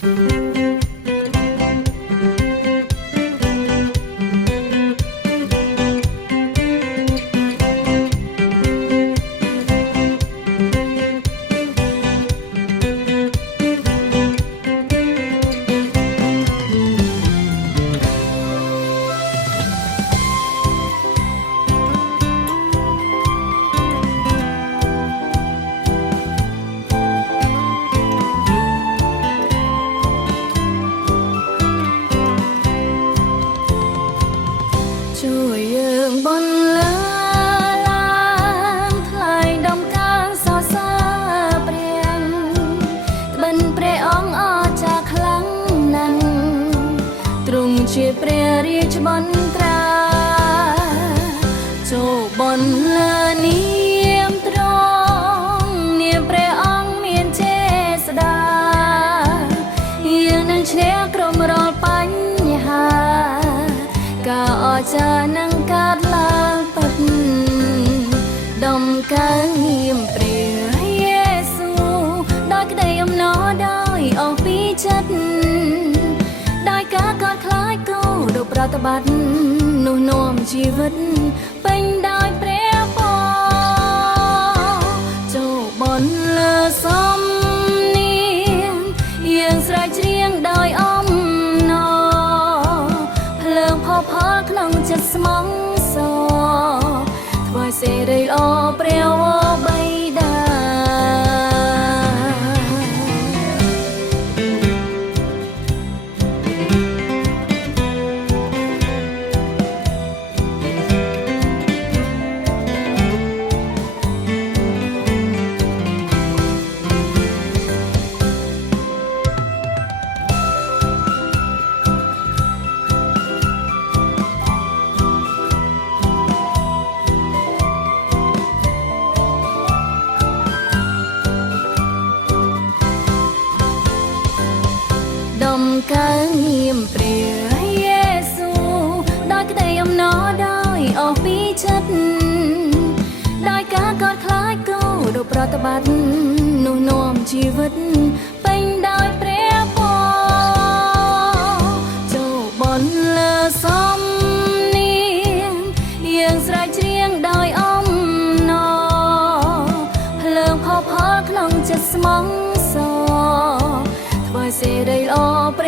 ជួយយើងបនលើឡើងថ្លៃដំកើងសរសើរព្រះត្បិនព្រះអង្គអស្ចារ្យខ្លាំងណាស់ទ្រង់ជាព្រះរាជបន្ត្រាចូលបនលើនាមទ្រង់នាមព្រះអង្គមានចេស្តាយើងនឹងឈ្នះក្រុមរាល់បញ្ហាការអស្ចារ្យនឹងកើតឡើងពិតដំកើងនាមព្រះយេស៊ូវដោយក្តីអំណរដោយអស់ពីចិត្តដោយការកោតខ្លាចគោរពប្រតិបត្តិនោះនាំជីវិតពេញដោយព្រះពរចូលបនលើសំនៀងយើងស្រែកច្រៀងដោយអំណរភ្លើងផុសផុលក្នុងចិត្តស្មងសរថ្វាយសេរីល្អព្រះវរបិតា ដំកើងនាមព្រះយេស៊ូវដោយក្តីអំណរដោយអស់ពីចិត្តដោយការកោតខ្លាចគោរពប្រតិបត្តិនោះនាំជីវិតពេញដោយព្រះពរចូលបនលើសំនៀងយើងស្រែកច្រៀងដោយអំណរភ្លើងផុសផុលក្នុងចិត្តស្មងសរថ្វាយសេរីល្អព្រះ